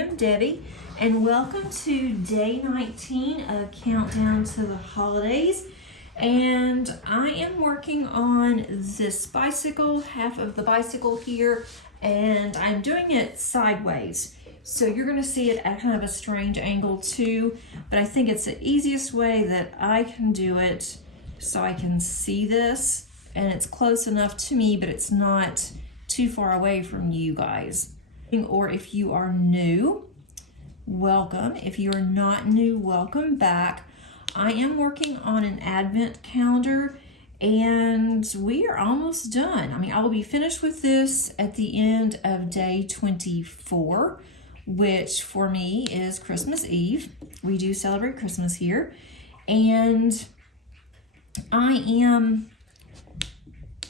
am Debbie, and welcome to day 19 of Countdown to the Holidays. And I am working on this bicycle, half of the bicycle here, and I'm doing it sideways. So you're going to see it at kind of a strange angle too, but I think it's the easiest way that I can do it so I can see this, and it's close enough to me, but it's not too far away from you guys. Or if you are new, welcome. If you are not new, welcome back. I am working on an advent calendar and we are almost done. I mean, I will be finished with this at the end of day 24, which for me is Christmas Eve. We do celebrate Christmas here. And I am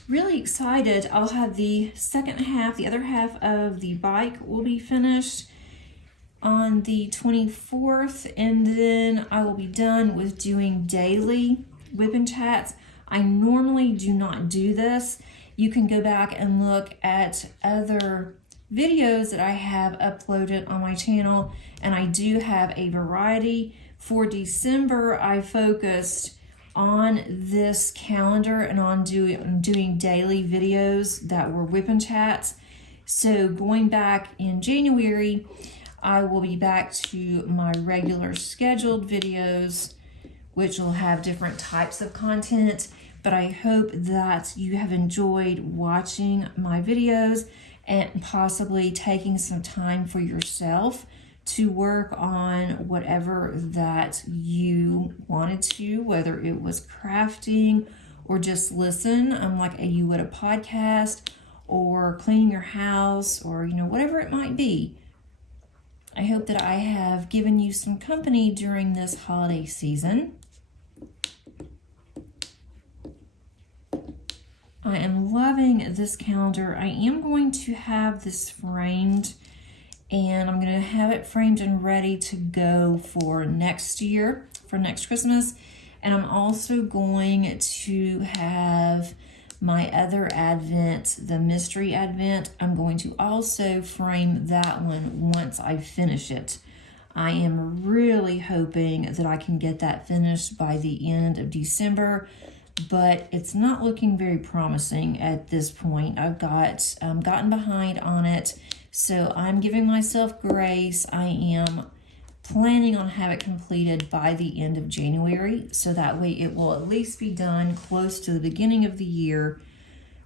really excited. I'll have the second half, the other half of the bike will be finished on the 24th, and then I will be done with doing daily WIP and chats. I normally do not do this. You can go back and look at other videos that I have uploaded on my channel, and I do have a variety. For December, I focused on this calendar and on doing daily videos that were WIP and chats. So going back in January, I will be back to my regular scheduled videos, which will have different types of content. But I hope that you have enjoyed watching my videos and possibly taking some time for yourself to work on whatever that you wanted to, whether it was crafting or just listen, like you would a podcast, or cleaning your house, or whatever it might be. I hope that I have given you some company during this holiday season. I am loving this calendar. I am going to have this framed, and I'm going to have it framed and ready to go for next year, for next Christmas. And I'm also going to have my other Advent, the Mystery Advent. I'm going to also frame that one once I finish it. I am really hoping that I can get that finished by the end of December, but it's not looking very promising at this point. I've gotten behind on it. So I'm giving myself grace. I am planning on having it completed by the end of January, so that way it will at least be done close to the beginning of the year.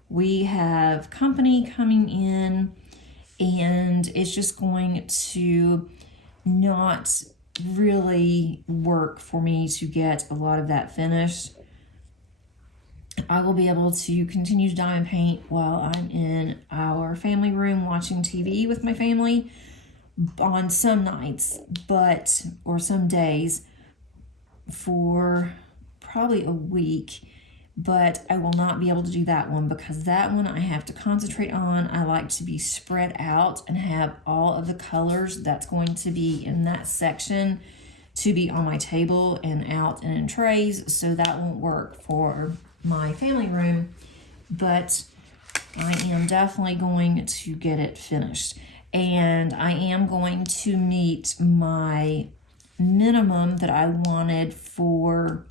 We have company coming in, and it's just going to not really work for me to get a lot of that finished. I will be able to continue to diamond paint while I'm in our family room watching TV with my family on some nights, or some days for probably a week, but I will not be able to do that one because that one I have to concentrate on. I like to be spread out and have all of the colors that's going to be in that section to be on my table and out and in trays, so that won't work for my family room, but I am definitely going to get it finished. And I am going to meet my minimum that I wanted for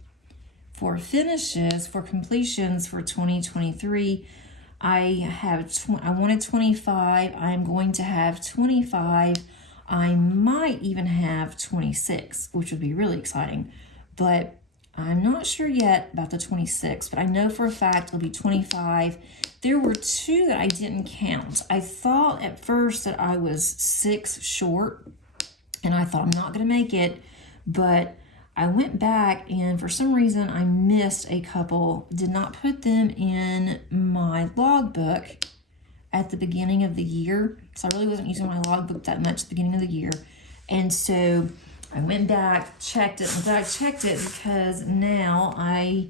finishes, for completions for 2023. I wanted 25. I'm going to have 25. I might even have 26, which would be really exciting, but I'm not sure yet about the 26, but I know for a fact it'll be 25. There were two that I didn't count. I thought at first that I was 6 short, and I thought I'm not going to make it, but I went back and for some reason I missed a couple, did not put them in my logbook at the beginning of the year. So I really wasn't using my logbook that much at the beginning of the year. And so I went back, checked it, but I checked it because now I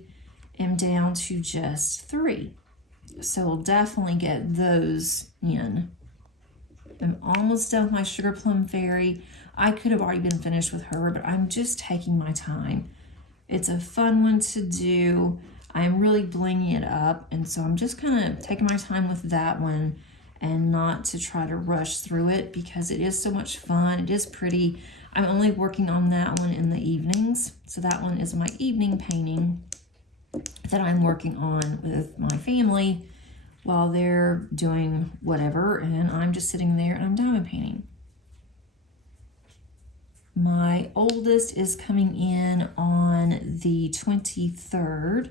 am down to just 3. So we'll definitely get those in. I'm almost done with my Sugar Plum Fairy. I could have already been finished with her, but I'm just taking my time. It's a fun one to do. I'm really blinging it up, and so I'm just kind of taking my time with that one. and not to try to rush through it because it is so much fun. It is pretty. I'm only working on that one in the evenings. So that one is my evening painting that I'm working on with my family while they're doing whatever, and I'm just sitting there and I'm diamond painting. My oldest is coming in on the 23rd,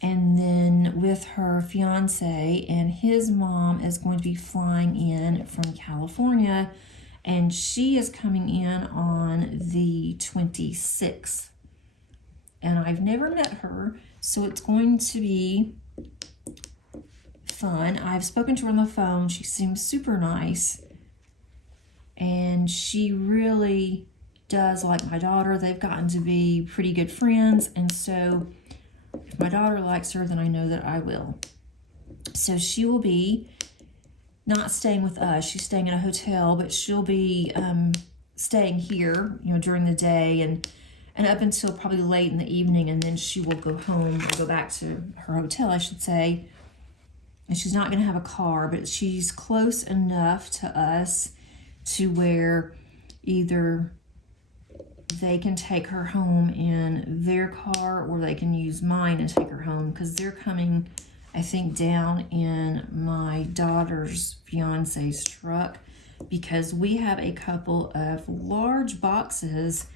and then with her fiance, and his mom is going to be flying in from California, and she is coming in on the 26th. And I've never met her, so it's going to be fun. I've spoken to her on the phone. She seems super nice, and she really does like my daughter. They've gotten to be pretty good friends, and so if my daughter likes her, then I know that I will. So she will be not staying with us. She's staying in a hotel, but she'll be staying here, during the day and up until probably late in the evening, and then she will go home or go back to her hotel, I should say. And she's not going to have a car, but she's close enough to us to where either they can take her home in their car or they can use mine and take her home, because they're coming, I think, down in my daughter's fiance's truck, because we have a couple of large boxes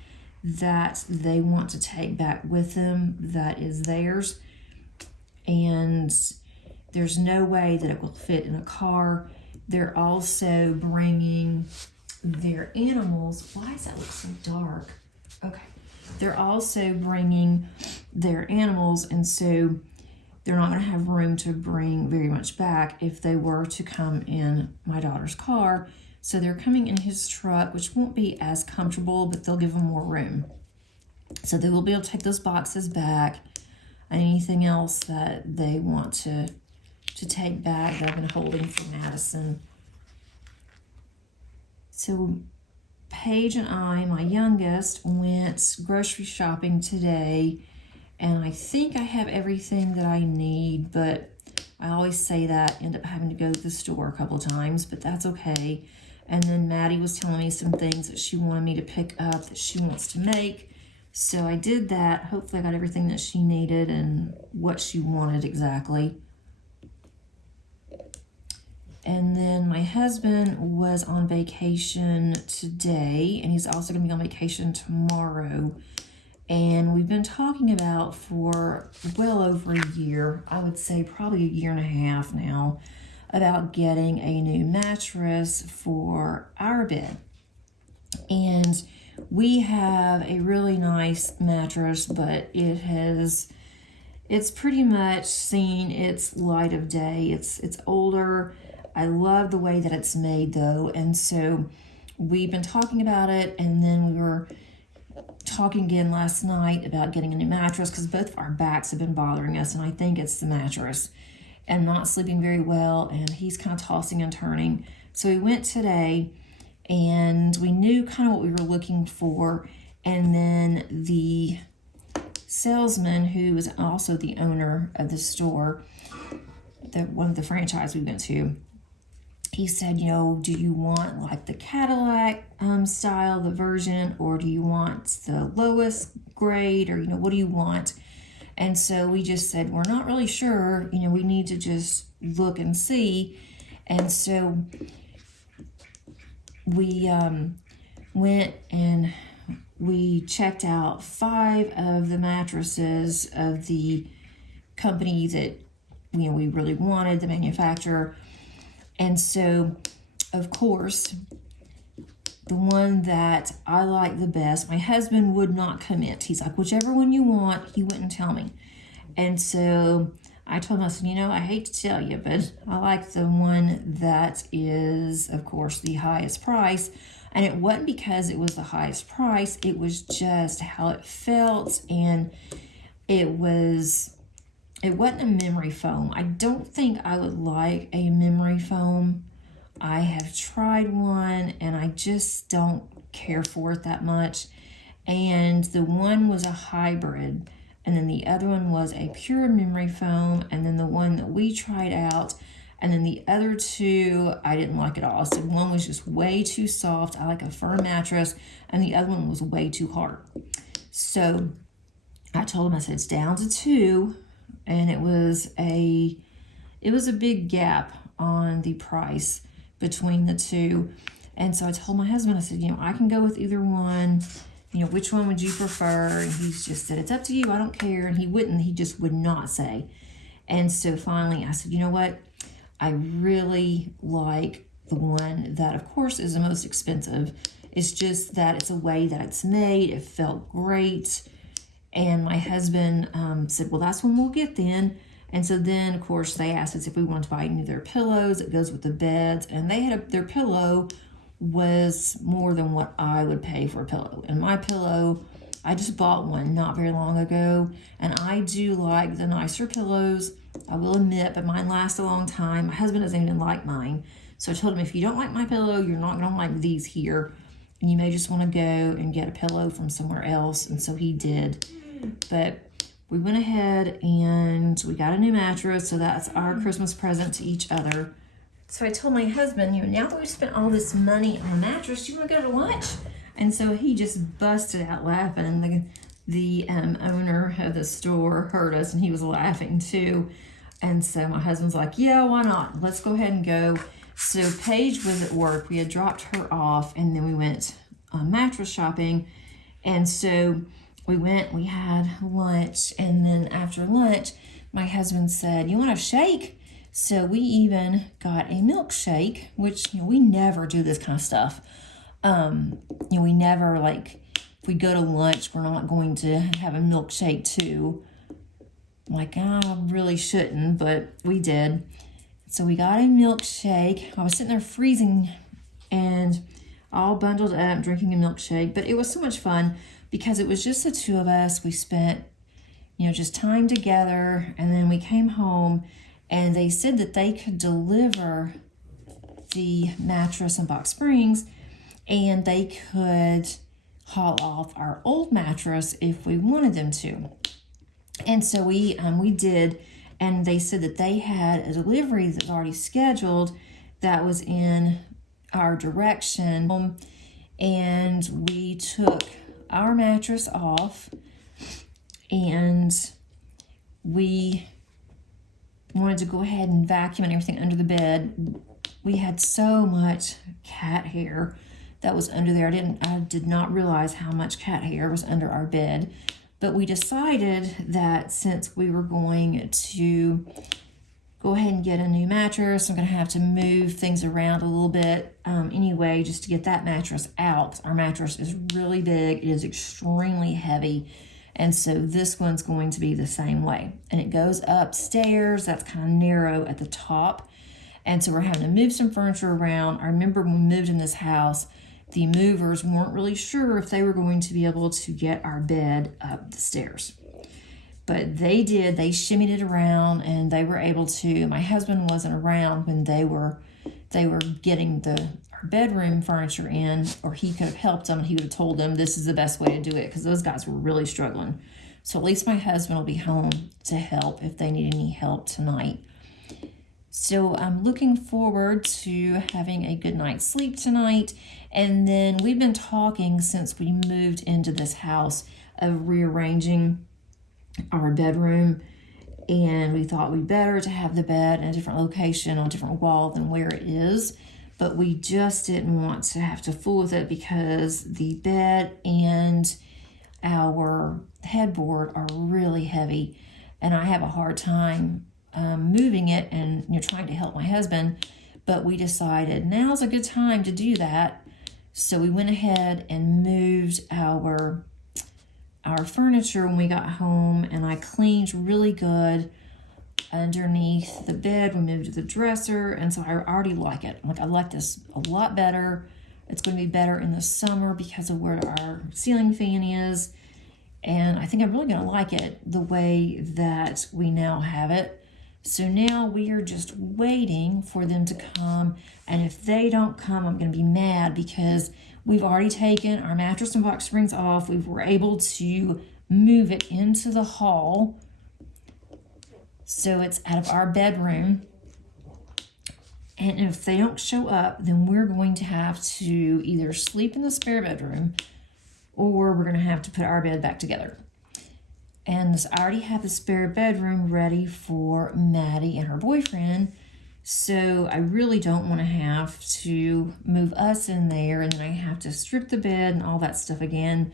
that they want to take back with them that is theirs, and there's no way that it will fit in a car. They're also bringing their animals. Why does that look so dark? Okay. They're also bringing their animals, and so they're not going to have room to bring very much back if they were to come in my daughter's car. So they're coming in his truck, which won't be as comfortable, but they'll give them more room. So they will be able to take those boxes back and anything else that they want to take back that I've been holding for Madison. So Paige and I, my youngest, went grocery shopping today, and I think I have everything that I need, but I always say that, end up having to go to the store a couple times, but that's okay. And then Maddie was telling me some things that she wanted me to pick up that she wants to make. So I did that. Hopefully I got everything that she needed and what she wanted exactly. And then my husband was on vacation today, and he's also going to be on vacation tomorrow. And we've been talking about for well over a year, I would say probably a year and a half now, about getting a new mattress for our bed. And we have a really nice mattress, but it's pretty much seen its light of day. It's older. I love the way that it's made though, and so we've been talking about it, and then we were talking again last night about getting a new mattress because both of our backs have been bothering us, and I think it's the mattress, and not sleeping very well, and he's kind of tossing and turning. So we went today, and we knew kind of what we were looking for, and then the salesman, who is also the owner of the store, one of the franchise we went to, he said, do you want like the Cadillac style, the version, or do you want the lowest grade, or, what do you want? And so we just said, we're not really sure, we need to just look and see. And so we went and we checked out 5 of the mattresses of the company that, we really wanted, the manufacturer. And so, of course, the one that I like the best, my husband would not commit. He's like, whichever one you want, he wouldn't tell me. And so I told him, I said, I hate to tell you, but I like the one that is, of course, the highest price. And it wasn't because it was the highest price. It was just how it felt, and it wasn't a memory foam. I don't think I would like a memory foam. I have tried one, and I just don't care for it that much. And the one was a hybrid, and then the other one was a pure memory foam, and then the one that we tried out And then the other two, I didn't like at all. I said one was just way too soft. I like a firm mattress. And the other one was way too hard. So I told him, I said, it's down to 2. And it was a big gap on the price between the 2. And so I told my husband, I said, you know, I can go with either one. You know, which one would you prefer? And he's just said, it's up to you. I don't care. And he just would not say. And so finally I said, you know what? I really like the one that, of course, is the most expensive. It's just that it's a way that it's made. It felt great. And my husband said, well, that's when we'll get then. And so then, of course, they asked us if we wanted to buy any of their pillows. It goes with the beds. And they had their pillow was more than what I would pay for a pillow. And my pillow, I just bought one not very long ago. And I do like the nicer pillows, I will admit, but mine last a long time. My husband doesn't even like mine. So I told him, if you don't like my pillow, you're not going to like these here. And you may just want to go and get a pillow from somewhere else. And so he did. But we went ahead and we got a new mattress. So that's our Christmas present to each other. So I told my husband, you know, now that we've spent all this money on a mattress, do you want to go to lunch? And so he just busted out laughing. And the owner of the store heard us and he was laughing too. And so my husband's like, yeah, why not? Let's go ahead and go. So Paige was at work. We had dropped her off and then we went mattress shopping. And so we went, we had lunch. And then after lunch, my husband said, you want a shake? So we even got a milkshake, which, you know, we never do this kind of stuff. You know, we never, like, if we go to lunch, we're not going to have a milkshake too. Like, I really shouldn't, but we did. So we got a milkshake. I was sitting there freezing and all bundled up, drinking a milkshake. But it was so much fun because it was just the two of us. We spent, you know, just time together. And then we came home and they said that they could deliver the mattress in Box Springs and they could haul off our old mattress if we wanted them to. And so we did, and they said that they had a delivery that was already scheduled that was in our direction. And we took our mattress off and we wanted to go ahead and vacuum and everything under the bed. We had so much cat hair that was under there. I did not realize how much cat hair was under our bed. But we decided that since we were going to go ahead and get a new mattress, I'm going to have to move things around a little bit anyway, just to get that mattress out. Our mattress is really big. It is extremely heavy. And so this one's going to be the same way. And it goes upstairs. That's kind of narrow at the top. And so we're having to move some furniture around. I remember when we moved in this house, the movers weren't really sure if they were going to be able to get our bed up the stairs. But they did. They shimmied it around and they were able to. My husband wasn't around when they were getting our bedroom furniture in, or he could have helped them and he would have told them this is the best way to do it because those guys were really struggling. So at least my husband will be home to help if they need any help tonight. So I'm looking forward to having a good night's sleep tonight. And then we've been talking since we moved into this house of rearranging our bedroom. And we thought we'd better to have the bed in a different location on a different wall than where it is. But we just didn't want to have to fool with it because the bed and our headboard are really heavy. And I have a hard time moving it and trying to help my husband. But we decided now's a good time to do that. So we went ahead and moved our furniture when we got home, and I cleaned really good underneath the bed. We moved to the dresser, and so I already like it. I like this a lot better. It's going to be better in the summer because of where our ceiling fan is, and I think I'm really going to like it the way that we now have it. So now we are just waiting for them to come. And if they don't come, I'm going to be mad because we've already taken our mattress and Box Springs off. We were able to move it into the hall. So it's out of our bedroom. And if they don't show up, then we're going to have to either sleep in the spare bedroom or we're going to have to put our bed back together. And I already have the spare bedroom ready for Maddie and her boyfriend. So I really don't want to have to move us in there and then I have to strip the bed and all that stuff again.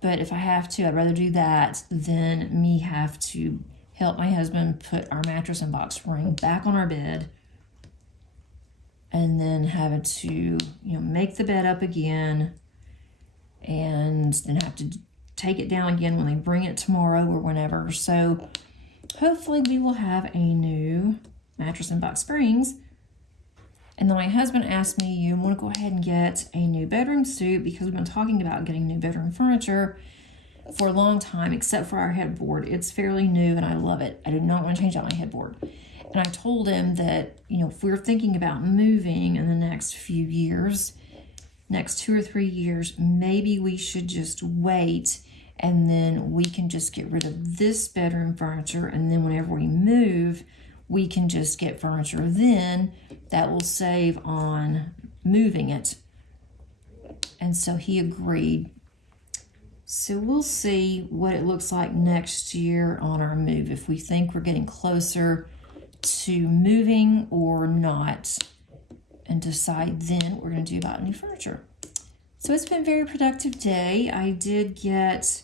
But if I have to, I'd rather do that than me have to help my husband put our mattress and box spring back on our bed and then having to, make the bed up again and then have to take it down again when they bring it tomorrow or whenever. So hopefully we will have a new mattress and box springs. And then my husband asked me, you want to go ahead and get a new bedroom suite because we've been talking about getting new bedroom furniture for a long time, except for our headboard. It's fairly new and I love it. I do not want to change out my headboard. And I told him that, if we're thinking about moving in the next few years, next 2 or 3 years, maybe we should just wait and then we can just get rid of this bedroom furniture. And then whenever we move, we can just get furniture then that will save on moving it. And so he agreed. So we'll see what it looks like next year on our move, if we think we're getting closer to moving or not, and decide then what we're going to do about new furniture. So it's been a very productive day. I did get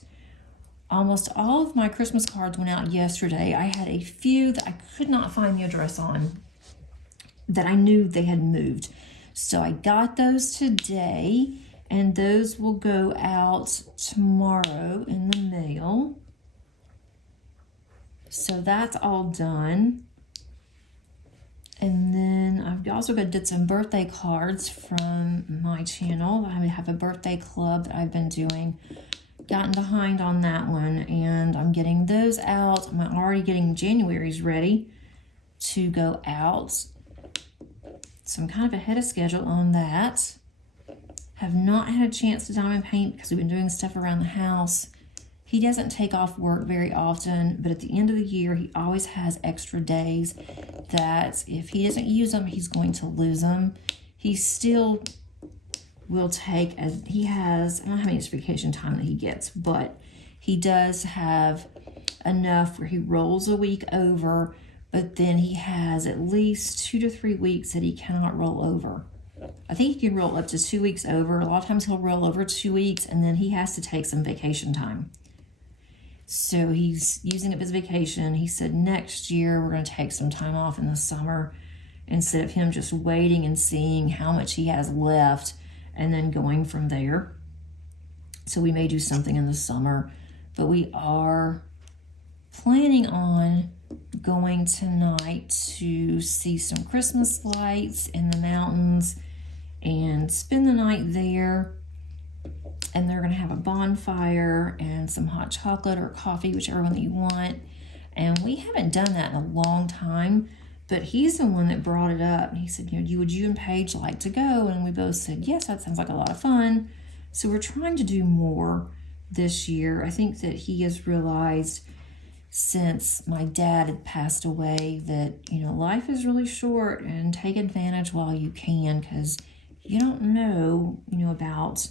almost all of my Christmas cards went out yesterday. I had a few that I could not find the address on that I knew they had moved. So I got those today, and those will go out tomorrow in the mail. So that's all done. And then I've also did some birthday cards from my channel. I have a birthday club that I've been doing. Gotten behind on that one, and I'm getting those out. I'm already getting January's ready to go out. So I'm kind of ahead of schedule on that. Have not had a chance to diamond paint because we've been doing stuff around the house. He doesn't take off work very often, but at the end of the year, he always has extra days that if he doesn't use them, he's going to lose them. He still will take, as he has, I don't know how many vacation time that he gets, but he does have enough where he rolls a week over, but then he has at least 2 to 3 weeks that he cannot roll over. I think he can roll up to 2 weeks over. A lot of times he'll roll over 2 weeks and then he has to take some vacation time. So he's using up his vacation. He said next year we're going to take some time off in the summer instead of him just waiting and seeing how much he has left and then going from there. So we may do something in the summer, but we are planning on going tonight to see some Christmas lights in the mountains and spend the night there. And they're going to have a bonfire and some hot chocolate or coffee, whichever one that you want. And we haven't done that in a long time, but he's the one that brought it up. And he said, would you and Paige like to go? And we both said, yes, that sounds like a lot of fun. So we're trying to do more this year. I think that he has realized since my dad had passed away that, life is really short and take advantage while you can, because you don't know, about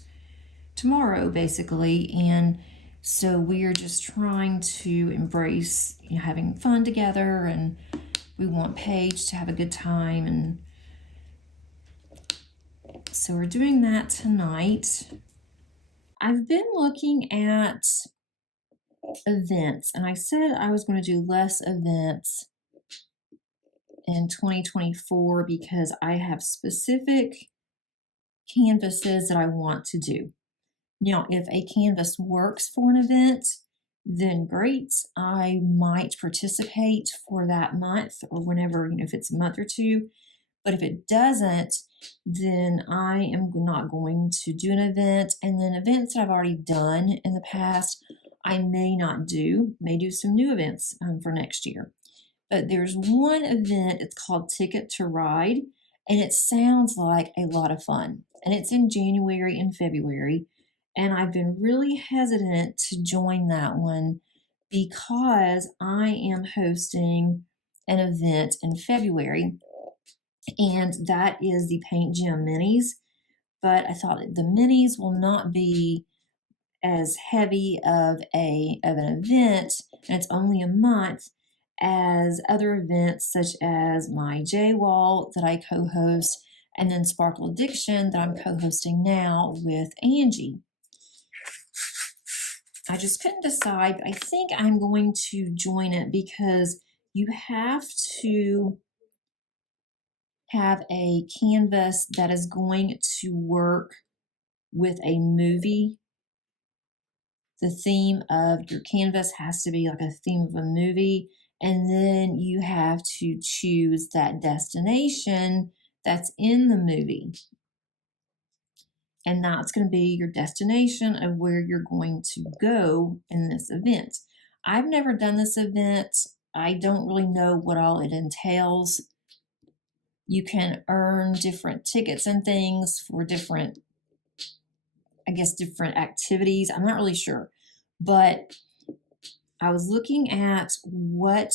tomorrow, basically. And so we are just trying to embrace, having fun together, and we want Paige to have a good time. And so we're doing that tonight. I've been looking at events, and I said I was going to do less events in 2024 because I have specific canvases that I want to do. Now, if a canvas works for an event, then great. I might participate for that month or whenever, if it's a month or two. But if it doesn't, then I am not going to do an event. And then events that I've already done in the past, I may not do, may do some new events for next year. But there's one event, it's called Ticket to Ride, and it sounds like a lot of fun. And it's in January and February. And I've been really hesitant to join that one because I am hosting an event in February. and that is the Paint Gem Minis. But I thought the minis will not be as heavy of an event, and it's only a month, as other events such as my J Wall that I co-host, and then Sparkle Addiction that I'm co-hosting now with Angie. I just couldn't decide. I think I'm going to join it because you have to have a canvas that is going to work with a movie. The theme of your canvas has to be like a theme of a movie, and then you have to choose that destination that's in the movie. And that's going to be your destination of where you're going to go in this event. I've never done this event. I don't really know what all it entails. You can earn different tickets and things for different, I guess, different activities. I'm not really sure. But I was looking at what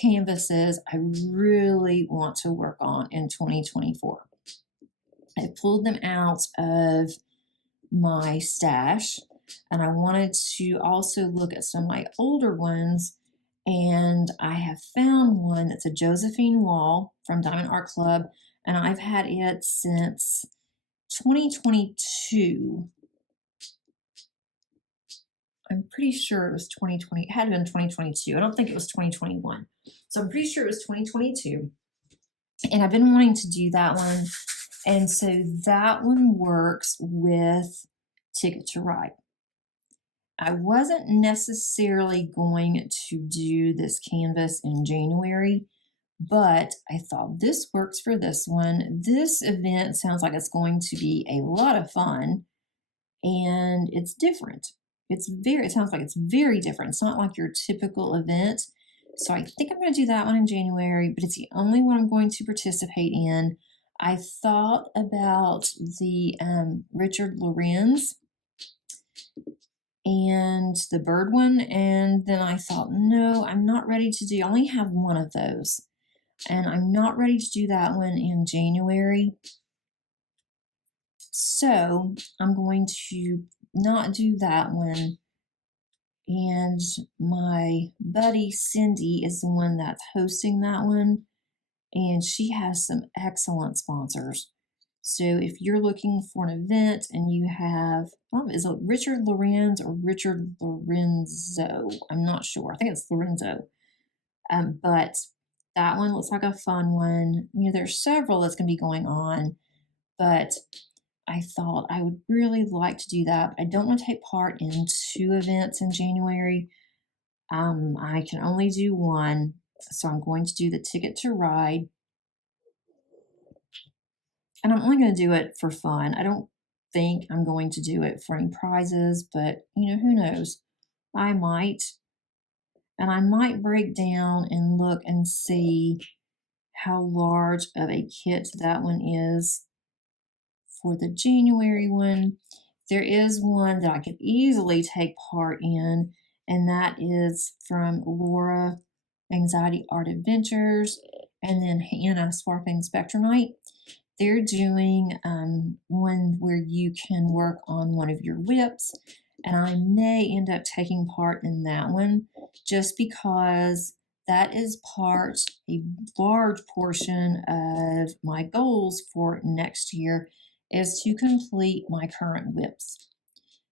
canvases I really want to work on in 2024. I pulled them out of my stash, and I wanted to also look at some of my older ones, and I have found one that's a Josephine wall from Diamond Art Club, and I've had it since 2022. I'm pretty sure it was 2020. It had been 2022. I don't think it was 2021. So I'm pretty sure it was 2022. And I've been wanting to do that one. And so that one works with Ticket to Ride. I wasn't necessarily going to do this canvas in January, but I thought this works for this one. This event sounds like it's going to be a lot of fun, and it's different. It sounds like it's very different. It's not like your typical event. So I think I'm going to do that one in January, but it's the only one I'm going to participate in. I thought about the Richard Lorenz and the bird one, and then I thought, no, I'm not ready to do, I only have one of those, and I'm not ready to do that one in January. So I'm going to not do that one. And my buddy Cindy is the one that's hosting that one, and she has some excellent sponsors. So if you're looking for an event and you have, is it Richard Lorenz or Richard Lorenzo? I'm not sure. I think it's Lorenzo. But that one looks like a fun one. You know, there's several that's going to be going on, but I thought I would really like to do that. I don't want to take part in 2 events in January. I can only do one, so I'm going to do the Ticket to Ride. And I'm only going to do it for fun. I don't think I'm going to do it for any prizes, but you know, who knows? I might. And I might break down and look and see how large of a kit that one is for the January one. There is one that I could easily take part in, and that is from Laura Anxiety Art Adventures and then Hannah Sparkling Spectrumite. They're doing one where you can work on one of your WIPs, and I may end up taking part in that one just because that is a large portion of my goals for next year is to complete my current WIPs.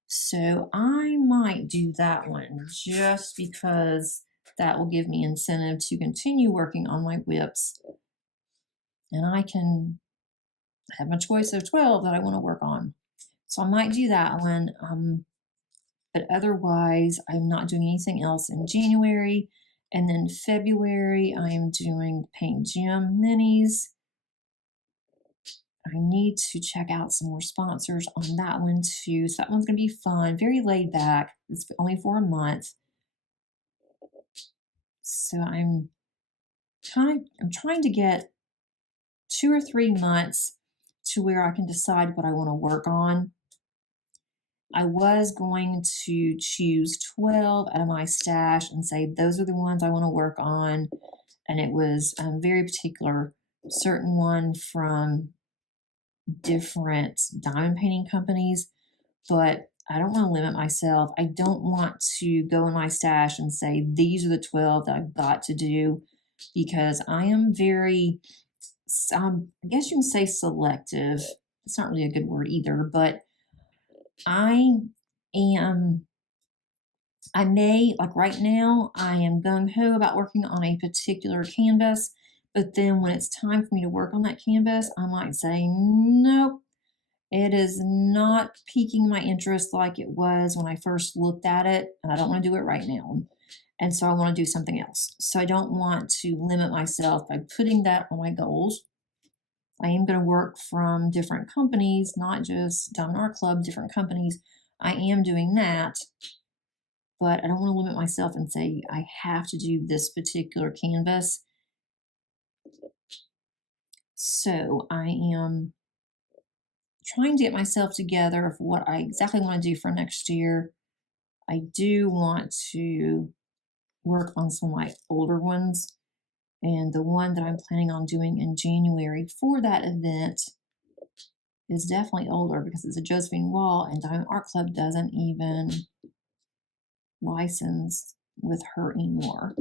So I might do that one just because that will give me incentive to continue working on my WIPs, and I can have my choice of 12 that I want to work on. So I might do that one. But otherwise, I'm not doing anything else in January. And then February, I am doing Paint Gem Minis. I need to check out some more sponsors on that one too. So that one's going to be fun, very laid back. It's only for a month. So I'm trying to get 2 or 3 months to where I can decide what I want to work on. I was going to choose 12 out of my stash and say those are the ones I want to work on, and it was very particular certain one from different diamond painting companies, but I don't want to limit myself. I don't want to go in my stash and say, these are the 12 that I've got to do, because I am very, I guess you can say selective. It's not really a good word either, but I may, like right now, I am gung-ho about working on a particular canvas, but then when it's time for me to work on that canvas, I might say, nope, it is not piquing my interest like it was when I first looked at it, and I don't want to do it right now. And so I want to do something else. So I don't want to limit myself by putting that on my goals. I am going to work from different companies, not just Diamond Art Club, different companies. I am doing that, but I don't want to limit myself and say I have to do this particular canvas. So I am trying to get myself together for what I exactly want to do for next year. I do want to work on some of my older ones, and the one that I'm planning on doing in January for that event is definitely older because it's a Josephine Wall, and Diamond Art Club doesn't even license with her anymore.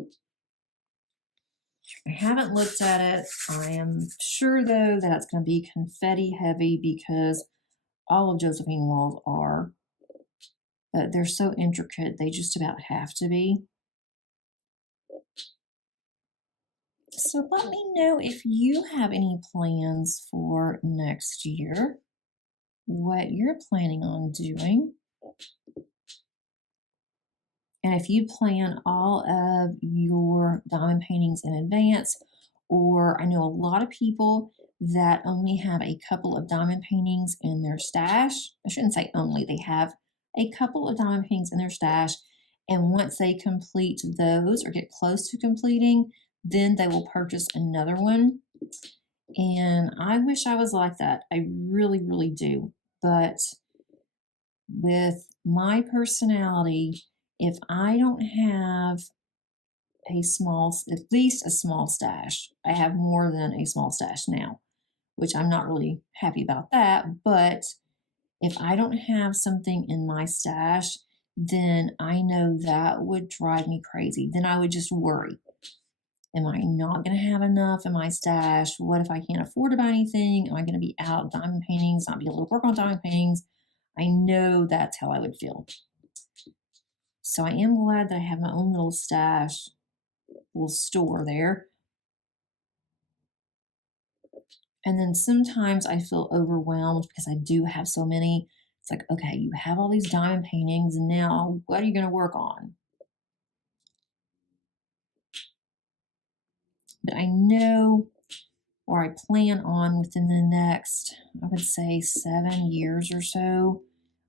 I haven't looked at it. I am sure though that it's going to be confetti heavy because all of Josephine Walls are, but they're so intricate they just about have to be. So let me know if you have any plans for next year, what you're planning on doing. And if you plan all of your diamond paintings in advance, or I know a lot of people that only have a couple of diamond paintings in their stash. I shouldn't say only, they have a couple of diamond paintings in their stash. And once they complete those or get close to completing, then they will purchase another one. And I wish I was like that. I really, really do. But with my personality, if I don't have at least a small stash, I have more than a small stash now, which I'm not really happy about that. But if I don't have something in my stash, then I know that would drive me crazy. Then I would just worry. Am I not going to have enough in my stash? What if I can't afford to buy anything? Am I going to be out of diamond paintings, not be able to work on diamond paintings? I know that's how I would feel. So I am glad that I have my own little stash, little store there. And then sometimes I feel overwhelmed because I do have so many. It's like, okay, you have all these diamond paintings, and now what are you going to work on? But I know, or I plan on within the next, I would say 7 years or so,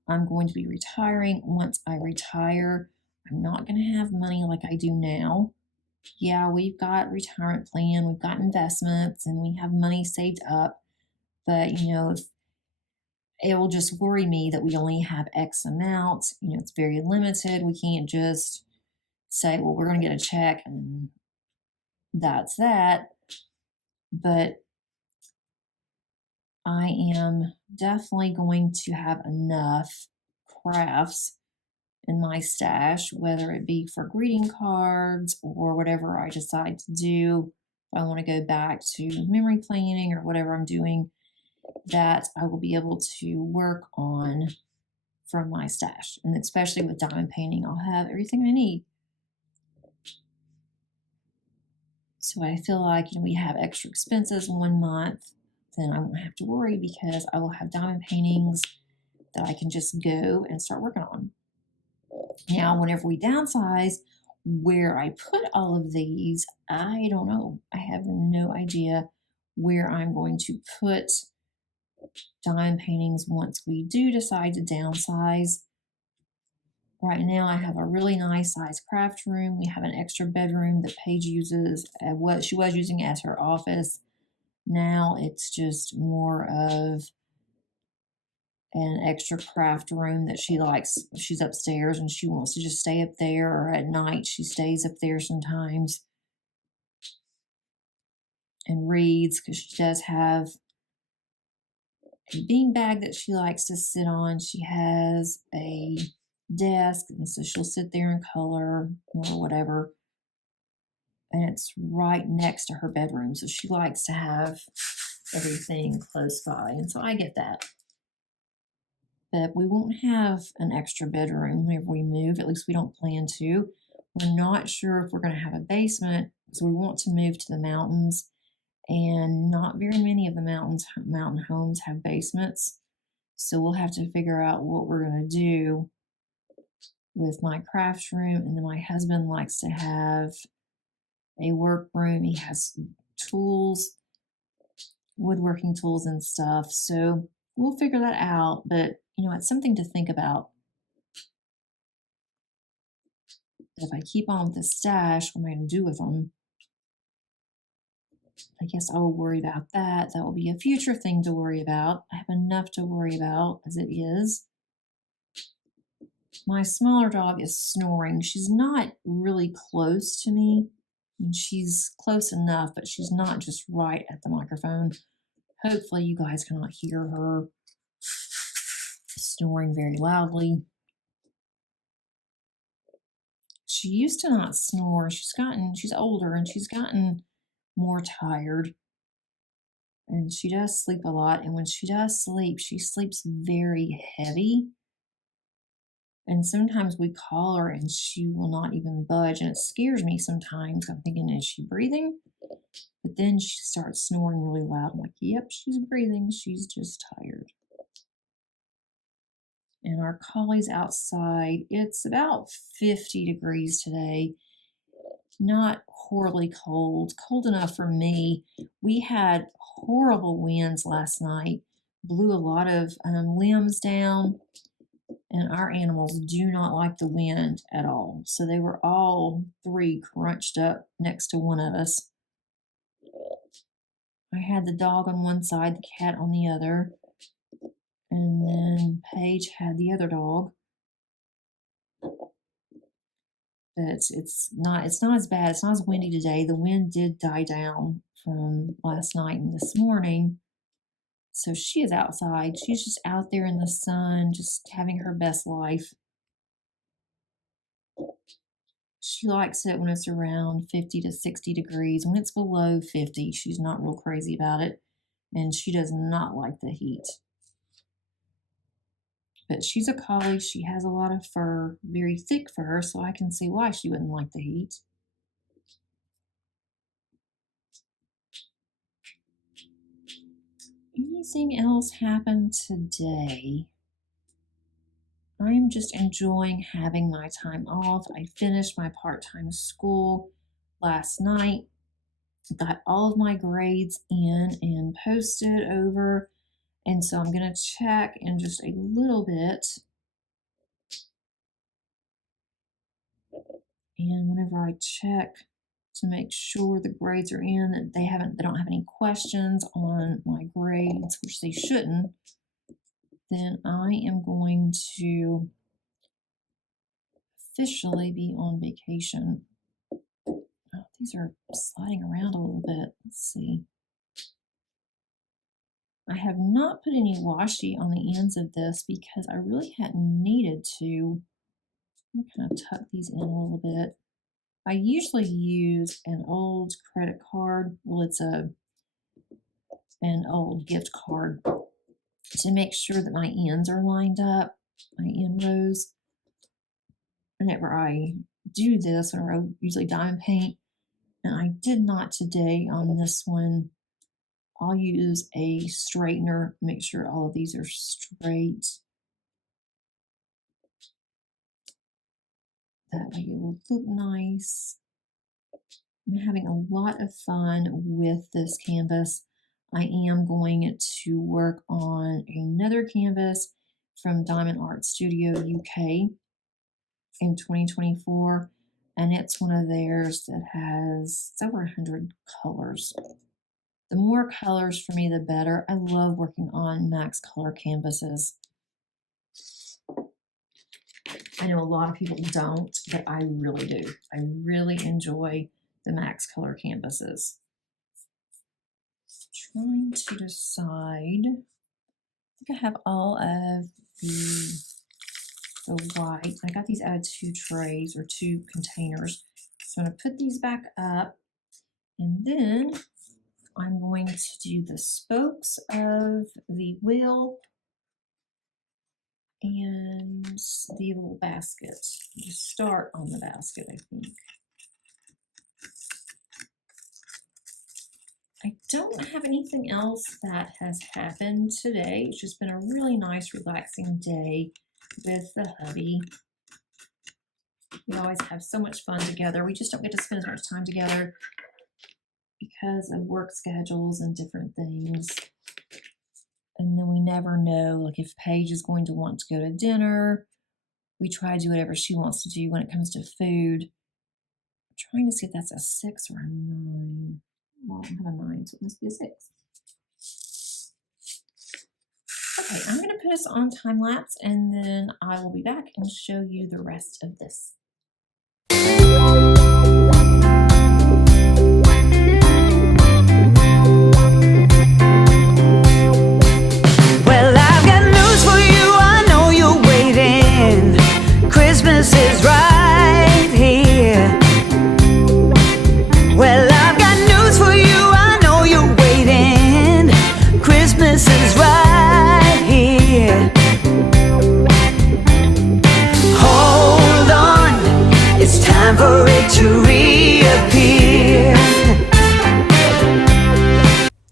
I'm going to be retiring. Once I retire, I'm not going to have money like I do now. Yeah, we've got retirement plan, we've got investments, and we have money saved up. But, if it will just worry me that we only have X amount, it's very limited. We can't just say, well, we're going to get a check and that's that. But I am definitely going to have enough crafts in my stash, whether it be for greeting cards or whatever I decide to do. If I want to go back to memory planning or whatever I'm doing, that I will be able to work on from my stash. And especially with diamond painting, I'll have everything I need. So I feel like, we have extra expenses 1 month, then I won't have to worry because I will have diamond paintings that I can just go and start working on. Now, whenever we downsize, where I put all of these, I don't know. I have no idea where I'm going to put diamond paintings once we do decide to downsize. Right now, I have a really nice size craft room. We have an extra bedroom that Paige uses, what she was using as her office. Now it's just more of an extra craft room that she likes. She's upstairs and she wants to just stay up there, or at night she stays up there sometimes. and reads, because she does have a bean bag that she likes to sit on. She has a desk, and so she'll sit there and color or whatever. And it's right next to her bedroom, so she likes to have everything close by, and so I get that. But we won't have an extra bedroom whenever we move. At least we don't plan to. We're not sure if we're going to have a basement, because we want to move to the mountains, and not very many of the mountain homes have basements. So we'll have to figure out what we're going to do with my craft room. And then my husband likes to have a work room. He has tools, woodworking tools and stuff. So we'll figure that out. But, you know, it's something to think about. If I keep on with the stash, what am I going to do with them? I guess I will worry about that. That will be a future thing to worry about. I have enough to worry about as it is. My smaller dog is snoring. She's not really close to me. She's close enough, but she's not just right at the microphone. Hopefully you guys cannot hear her snoring very loudly. She used to not snore. She's older and she's gotten more tired. And she does sleep a lot. And when she does sleep, she sleeps very heavy. And sometimes we call her and she will not even budge. And it scares me sometimes. I'm thinking, is she breathing? But then she starts snoring really loud. I'm like, yep, she's breathing. She's just tired. And our collie's outside. It's about 50 degrees today. Not horribly cold. Cold enough for me. We had horrible winds last night. Blew a lot of limbs down. And our animals do not like the wind at all. So they were all three crunched up next to one of us. I had the dog on one side, the cat on the other. And then Paige had the other dog. But it's not as bad. It's not as windy today. The wind did die down from last night and this morning. So she is outside. She's just out there in the sun, just having her best life. She likes it when it's around 50 to 60 degrees. When it's below 50, she's not real crazy about it. And she does not like the heat. But she's a collie. She has a lot of fur, very thick fur, so I can see why she wouldn't like the heat. Anything else happened today? I'm just enjoying having my time off. I finished my part-time school last night. Got all of my grades in and posted over. And so I'm going to check in just a little bit. And whenever I check to make sure the grades are in, that they don't have any questions on my grades, which they shouldn't, then I am going to officially be on vacation. Oh, these are sliding around a little bit. Let's see. I have not put any washi on the ends of this because I really hadn't needed to. I'm going to kind of tuck these in a little bit. I usually use an old credit card. Well, it's an old gift card to make sure that my ends are lined up, my end rows. Whenever I do this, whenever I usually diamond paint, and I did not today on this one, I'll use a straightener, make sure all of these are straight. That way it will look nice. I'm having a lot of fun with this canvas. I am going to work on another canvas from Diamond Art Studio UK in 2024, and it's one of theirs that has over 100 colors. The more colors for me, the better. I love working on max color canvases. I know a lot of people don't, but I really do. I really enjoy the max color canvases. trying to decide. I think I have all of the white. I got these out of 2 trays or 2 containers. So I'm going to put these back up, and then I'm going to do the spokes of the wheel and the little basket. Just start on the basket, I think. I don't have anything else that has happened today. It's just been a really nice, relaxing day with the hubby. We always have so much fun together. We just don't get to spend as much time together because of work schedules and different things. And then we never know, like, if Paige is going to want to go to dinner. We try to do whatever she wants to do when it comes to food. I'm trying to see if that's a 6 or a 9. Well, I don't have a 9, so it must be a 6. Okay, I'm going to put us on time lapse, and then I will be back and show you the rest of this. Well, I've got news for you. I know you're waiting. Christmas is right here. Well, I've got news for you. I know you're waiting. Christmas is right here. Hold on, it's time for it to reappear.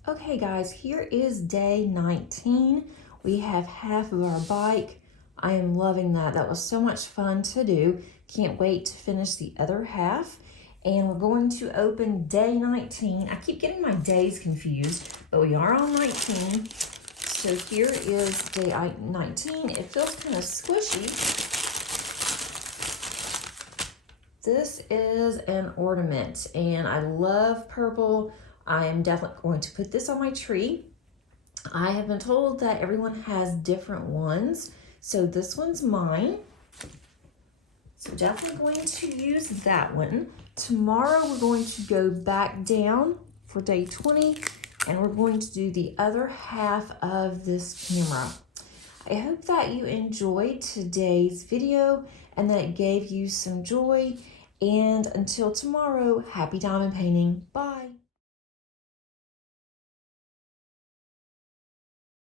Okay guys, here is day 19. We have half of our bike. I am loving that. That was so much fun to do. Can't wait to finish the other half. And we're going to open day 19. I keep getting my days confused, but we are on 19. So here is day 19. It feels kind of squishy. This is an ornament, and I love purple. I am definitely going to put this on my tree. I have been told that everyone has different ones, so this one's mine. So definitely going to use that one. Tomorrow we're going to go back down for day 20, and we're going to do the other half of this camera. I hope that you enjoyed today's video and that it gave you some joy. And until tomorrow, happy diamond painting. Bye.